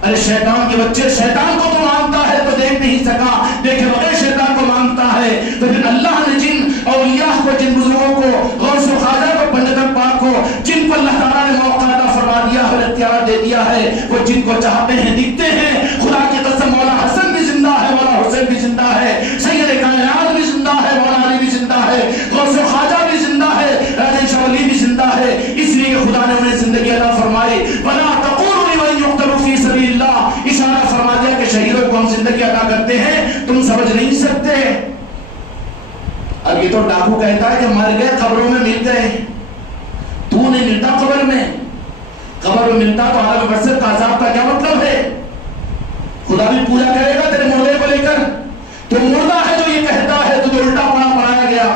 ارے شیطان کے بچے، شیطان کو تو مانتا ہے تو دیکھ نہیں سکا، دیکھے بغیر شیطان کو مانتا ہے. تو پھر اللہ نے جن اولیاء کو، جن بزرگوں کو، غوث و خواجہ کو، پنجتن پاک کو، جن کو اللہ تعالیٰ نے موقع عطا فرما دیا ہے، اختیار دے دیا ہے، وہ جن کو چاہتے ہیں دکھتے ہیں. خدا کی قسم مولا حسن بھی زندہ ہے، مولا حسین بھی زندہ ہے. زندگی عطا کرتے ہیں تم سمجھ نہیں سکتے. اب یہ تو ڈاکو کہتا ہے کہ مر گئے قبروں میں مل گئے. تو نہیں ملتا قبر میں ملتا تو عالم برزخ کا عذاب کا کیا مطلب ہے؟ خدا بھی پوجا کرے گا تیرے مردے کو لے کر. تو مردہ ہے جو یہ کہتا ہے تو الٹا پڑھایا گیا.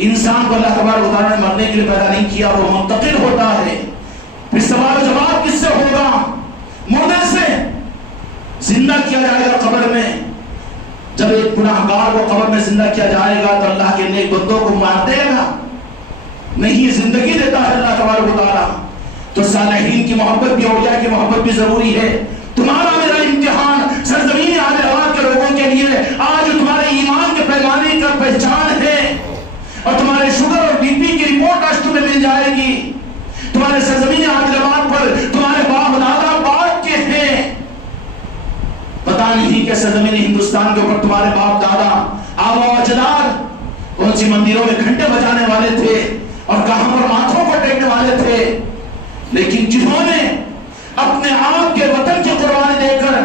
انسان کو اللہ تبارک و تعالیٰ نے مرنے کے لیے پیدا نہیں کیا, وہ منتقل ہوتا ہے. پھر سوال و جواب کس سے ہوگا؟ مردے سے. زندہ کیا جائے گا قبر میں. جب ایک گناہگار کو قبر میں زندہ کیا جائے گا تو اللہ کے نیک بندوں کو مار دے گا؟ نہیں, زندگی دیتا ہے اللہ تبارک و تعالیٰ. تو صالحین کی محبت بھی, اولیاء کی محبت بھی ضروری ہے. تمہارا میرا امتحان سرزمین اہل ہوا کے لوگوں کے لیے آج تمہارے ایمان کے پیمانے کا پہچان ہے, اور تمہارے شوگر اور بی پی کی رپورٹ آج تمہیں مل جائے گی. تمہارے سرزمین اہل ہوا پر تمہارے باپ دادا بانٹ کے ہیں. پتا نہیں کہ سرزمین ہندوستان کے اوپر تمہارے باپ دادا آبا و اجداد کون سی مندروں میں گھنٹے بجانے والے تھے اور کہاں پر ماتھوں کو ٹیکنے والے تھے, لیکن جنہوں نے اپنے آپ کے وطن کی قربانی دے کر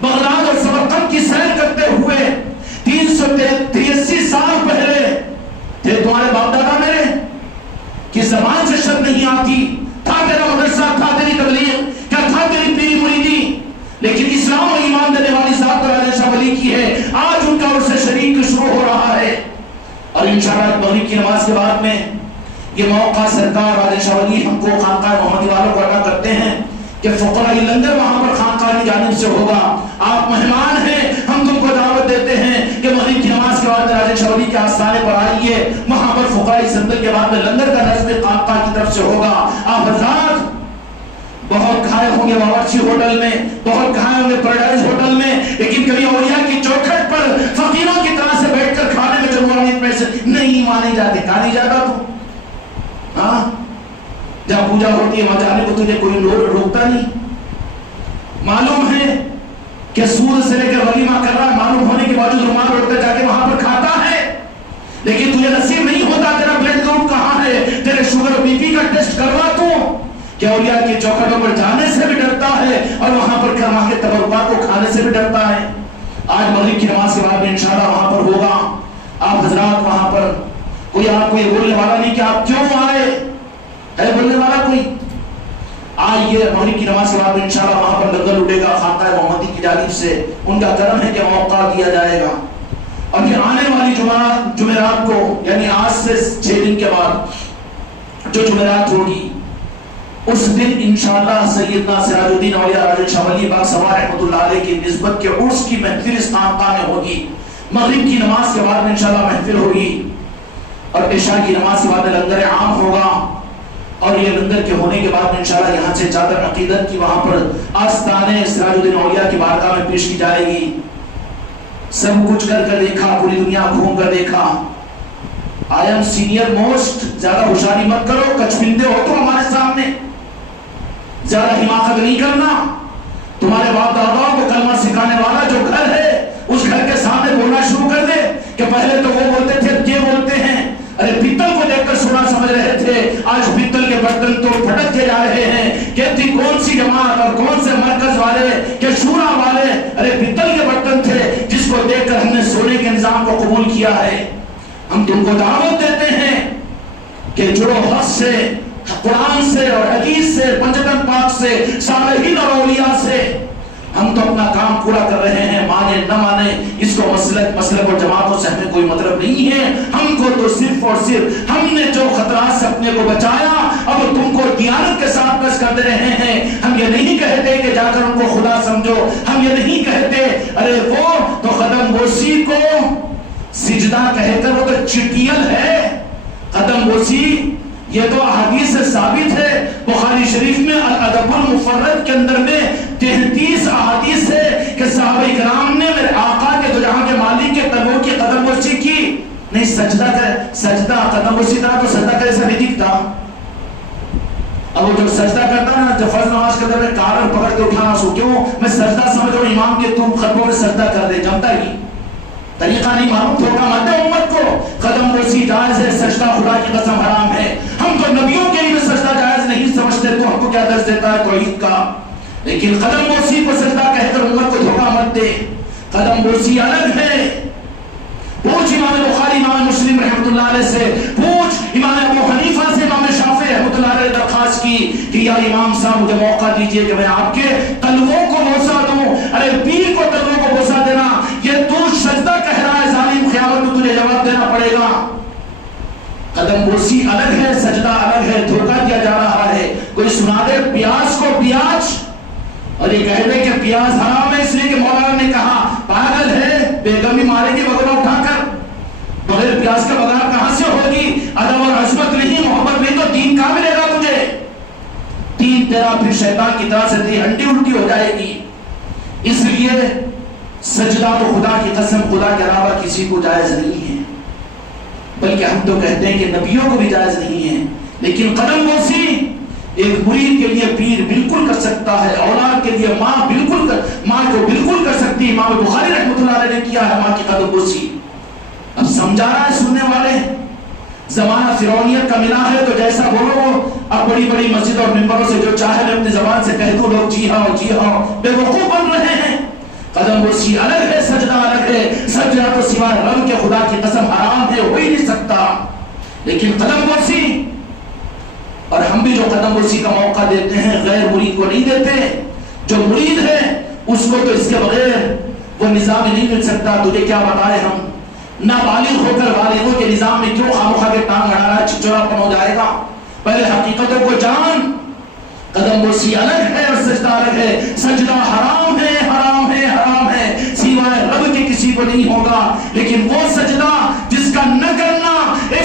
بغداد اور سمرقند کی سیر کرتے ہوئے 383 سال پہلے تھے تمہارے باپ دادا میرے, کہ زبان سے شرط نہیں آتی, تھا تیرا مدرسہ, تھا تیری تبلیغ, کیا تھا تیری پیری مریدی, لیکن اسلام و ایمان دینے والی ذات راجہ شاہ ولی کی ہے. آج ان کا اس سے شریک شروع ہو رہا ہے, اور انشاءاللہ مغرب کی نماز کے بعد میں یہ موقع سرکار راجہ شاہ ولی ہم کو خانقاہ محمدی والوں کو عطا کرتے ہیں کہ فقرائی لنگر وہاں پر خانقاہ کی جانب سے ہوگا. آپ مہمان ہیں, ہم تم کو دعوت دیتے ہیں کہ مغرب کی نماز کے بعد راجہ شاہ ولی کے آستانے پر آئیے. وہاں پر فقرائی صدقے کے بعد میں لنگر کا نظم خانقاہ کی طرف سے ہوگا. آپ حضرات بہت کھائے ہوں گے باورچی ہوٹل میں, بہت کھائے ہوں گے پیراڈائز ہوٹل میں, لیکن کبھی اولیاء کی چوکھٹ پر فقیروں کی طرح سے بیٹھ کر کھانے میں جمہوریت میں سے نہیں مانے جاتے. کہا نہیں جاتا تو ہاں, جب پوجا ہوتی ہے وہاں جانے کو تجھے کوئی روکتا نہیں. معلوم ہے کہ سود سے لے کر ولیمہ کر رہا ہے, معلوم ہونے کے باوجود رومال اڑ کر جا کے وہاں پر کھاتا ہے, لیکن تجھے نصیب نہیں ہوتا. تیرا بلڈ گروپ کہاں ہے, تیرے شوگر اور بی پی کا ٹیسٹ کروا تو کہ اولیاء کی چوکھٹوں پر جانے سے بھی ڈرتا ہے اور وہاں پر کرما کے تبرکات کو کھانے سے بھی ڈرتا ہے. آج مغرب کی نماز کے بعد انشاءاللہ وہاں پر ہوگا. آپ حضرات وہاں پر کوئی آپ کو یہ بولنے والا نہیں کہ آپ کیوں آئے, ہے بولنے والا کوئی؟ آئیے مغرب کی نماز کے بعد انشاءاللہ وہاں پر لنگر اٹھے گا خانقاہ محمدی کی جانب سے. ان کا کرم ہے کہ موقع دیا جائے گا. اور پھر آنے والی جمعرات کو, یعنی آج سے 6 دن کے بعد جو جمعرات ہوگی, اس دن انشاءاللہ سیدنا سراج الدین اولیاء راجہ شاہ ولی باغ سوار رحمۃ اللہ علیہ کی نسبت کے عرس کی محفل اس خانقاہ میں ہوگی. مغرب کی نماز کے بعد انشاءاللہ محفل ہوگی, اور عشاء کی نماز کے بعد لنگر عام ہوگا. اور یہ لنگر کے ہونے کے بعد انشاءاللہ یہاں سے چادر عقیدت کی وہاں پر آستانے سراج الدین اولیاء کی بارگاہ میں پیش کی جائے گی. سب کچھ کر کر دیکھا, پوری دنیا گھوم کر دیکھا. آئی ایم سینئر موسٹ, زیادہ ہوشیاری مت کرو, کچھ بندے ہو تو ہمارے سامنے, زیادہ حماقت نہیں کرنا. تمہارے باپ داداؤں کو کلمہ سکھانے والا جو گھر ہے اس گھر کے سامنے بولنا شروع کر دے کہ پہلے تو وہ بولتے تھے, یہ بولتے ہیں. ارے پیتل کو دیکھ کر سونا سمجھ رہے تھے, آج پیتل کے برتن تو پھٹک کے جا رہے ہیں. کہتی کون سی جماعت اور کون سے مرکز والے کہ شورا والے, ارے پیتل کے برتن تھے جس کو دیکھ کر ہم نے سونے کے نظام کو قبول کیا ہے. ہم تم کو دعوت دیتے ہیں کہ جڑو حق سے, قرآن سے اور حدیث سے, پنجتن پاک سے, صالحین اور اولیاء سے. ہم تو اپنا کام پورا کر رہے ہیں, مانے نہ مانے اس کو مسلک اور جماعتوں سے ہمیں کوئی مطلب نہیں ہے. ہم کو تو صرف اور صرف ہم نے جو خطرات سے اپنے کو بچایا اب تم کو دیانت کے ساتھ پیش کر دے رہے ہیں. ہم یہ نہیں کہتے کہ جا کر ان کو خدا سمجھو, ہم یہ نہیں کہتے ارے وہ تو قدم بوسی کو سجدہ کہہ کر وہ تو چٹیل ہے. قدم بوسی یہ تو احادیث سے ثابت ہے. بخاری شریف میں الادب المفرد کے اندر میں 33 احادیث ہے کہ صحابہ کرام نے میرے آقا کے دو جہاں کے مالک کے قدموں کی قدم بوسی کی. نہیں سجدہ کر, سجدہ قدم بوسی تھا تو سجدہ کیسا نہیں دکھتا. اب وہ جب سجدہ کرتا نا, جب فرض نماز کرتا ہے کارر پکڑ کے اٹھانا سو, کیوں میں سجدہ سمجھ رہا ہوں امام کے تم خطبوں میں سجدہ کر دے, جمتا ہی طریقہ نہیں معلوم, دھوکہ مت دے امت کو. قدم بوسی جائز ہے, سجدہ خدا کی قسم حرام ہے. ہم تو نبیوں کے لیے سجدہ جائز نہیں سمجھتے, تو ہم کو کیا درس دیتا ہے توحید کا. لیکن قدم بوسی کو سجدہ کہہ کر امت کو دھوکہ مت دے. قدم بوسی الگ ہے. پوچھ امام بخاری امام مسلم رحمۃ اللہ علیہ سے, پوچھ امام ابو حنیفہ سے, امام شافعی رحمۃ اللہ علیہ درخواست کی کہ یا امام صاحب مجھے موقع دیجئے کہ میں آپ کے تلووں کو بوسہ دوں. ارے پیر کو تلووں کو بوسہ دینا, یہ تو سجدہ کہہ رہا ہے ظالم, قیامت میں تجھے جواب دینا پڑے گا. قدم بوسی الگ ہے, سجدہ الگ ہے. دھوکہ دیا جا رہا ہے. کوئی سنا دے پیاز کو پیاز اور یہ کہہ دے کہ پیاز حرام ہے اس لیے کہ مولانا نے کہا. پاگل ہے, بیگم ہی مارے گی بغیر اٹھا کر. بغیر پیاز کا بغیر کہاں سے ہوگی؟ ادب اور عظمت نہیں, محبت نہیں تو دین کہاں ملے گا تجھے؟ دین تیرا پھر شیطان کی طرح سے تیری ہڈی الٹی ہو جائے گی. اس لیے سجدہ تو خدا کی قسم خدا کے علاوہ کسی کو جائز نہیں ہے, بلکہ ہم تو کہتے ہیں کہ نبیوں کو بھی جائز نہیں ہے. لیکن قدم بوسی ایک مرید کے لیے پیر بالکل کر سکتا ہے, اولاد کے لیے ماں کو بالکل کر سکتی ہے. امام بخاری رحمۃ اللہ علیہ نے کیا ہے ماں کی قدم بوسی. اب سمجھا رہا ہے سننے والے, زمانہ فرعونیت کا ملا ہے تو جیسا بولو. اب بڑی بڑی مسجد اور ممبروں سے جو چاہے میں اپنی زبان سے کہہ دوں, لوگ جی ہاں بے وقوف بن رہے ہیں. قدم بوسی الگ ہے, سجدہ الگ ہے. سجدہ تو سوائے رب کے خدا کی قسم حرام ہے, ہو ہی نہیں سکتا. لیکن قدم بوسی, اور ہم بھی جو قدم بوسی کا موقع دیتے ہیں غیر مرید کو نہیں دیتے. جو مرید ہے اس کو تو اس کے بغیر وہ نظام نہیں مل سکتا. تجھے کیا بتائے ہم, نابالغ ہو کر بالغوں کے نظام میں کیوں خامخواہ کے ٹانگ اڑا رہا ہے, چچوراپن ہو جائے گا. پہلے حقیقتوں کو جان. قدم بوسی الگ ہے اور سجدہ الگ ہے. سجدہ حرام ہے, حرام ہے, حرام ہے, سوائے رب کے کسی کو نہیں ہوگا. لیکن وہ سجدہ جس کا نہ کرنا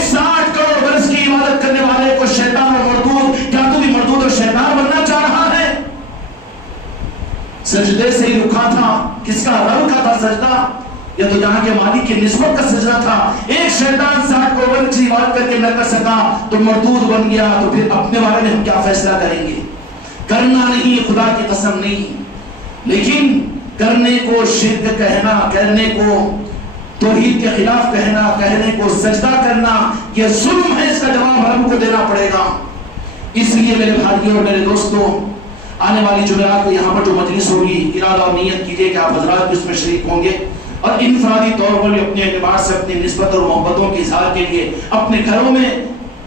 60 کروڑ برس کی عبادت کرنے والے کو شیطان اور مردود, کیا تو بھی مردود اور شیطان بننا چاہ رہا ہے؟ سجدے سے ہی رکھا تھا, کس کا؟ رب کا تھا سجدہ, یا تو جہاں کے مالک کی نسبت کا سجدہ تھا. ایک شیطان 60 کروڑ برس کی عبادت کر کے نہ کر سکا تو مردود بن گیا. تو پھر اپنے بارے میں ہم کیا فیصلہ کریں گے؟ کرنا نہیں, خدا کی قسم نہیں. لیکن کرنے کو شرک کہنا, کرنے کو توحید کے خلاف کہنا, کہنے کو سجدہ کرنا, یہ ظلم ہے. اس کا جواب رب کو دینا پڑے گا. اس لیے میرے بھائیوں اور میرے دوستوں, آنے والی جمعرات کو یہاں پر جو مجلس ہوگی, ارادہ اور نیت کیجئے کہ آپ حضرات بھی اس میں شریک ہوں گے, اور انفرادی طور پر اپنے اعتبار سے اپنی نسبت اور محبتوں کے اظہار کے لیے اپنے گھروں میں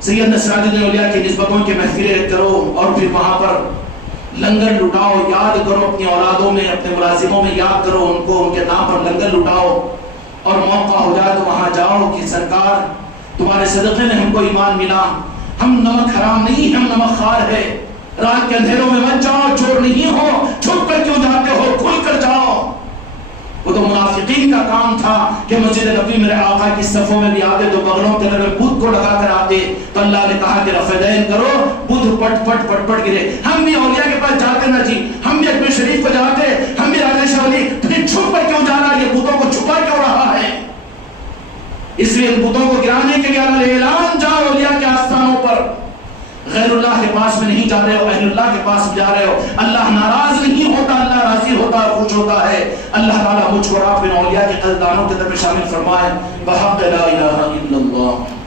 سید نصرالدین الدین اولیاء کی نسبتوں کی محفلیں کرو, اور پھر وہاں پر لنگر لٹاؤ, یاد کرو اپنی اولادوں میں, اپنے ملازموں میں یاد کرو ان کو, ان کے نام پر لنگر لٹاؤ. اور موقع ہو جائے تو وہاں جاؤ کہ سرکار تمہارے صدقے میں ہم کو ایمان ملا, ہم نمک حرام نہیں, ہم نمک خوار ہے. رات کے اندھیروں میں مت جاؤ, چور نہیں ہو, چھپ کر کیوں جاتے ہو, کھل کر جاؤ. وہ تو منافقین کا کام تھا کہ مسجد نبی میرے آقا کی صفوں میں بھی آتے تو بغلوں کے اندر بت کو لگا کر آتے. تو اللہ نے کہا کہ رفع دین کرو, بت پٹ پٹ پٹ پٹ گرے. ہم بھی اولیاء کے پاس جاتے نا جی, ہم بھی اکبر شریف کو جاتے, ہم بھی راجہ شاہ ولی, پھر چھپ کر کیوں جا رہا ہے, یہ بتوں کو چھپا کیوں رہا ہے؟ اس لیے ان بتوں کو گرانے کے لیے اللہ اعلان, جاؤ اولیاء کے آستانوں پر. غیر اللہ کے پاس میں نہیں جا رہے ہو, اہل اللہ کے پاس جا رہے ہو. اللہ ناراض نہیں ہوتا, اللہ راضی ہوتا, خوش ہوتا ہے. اللہ تعالیٰ مجھ کو آپ ان اولیاء کے قدردانوں کے در میں شامل فرمائے. بحق لا الہ الا اللہ.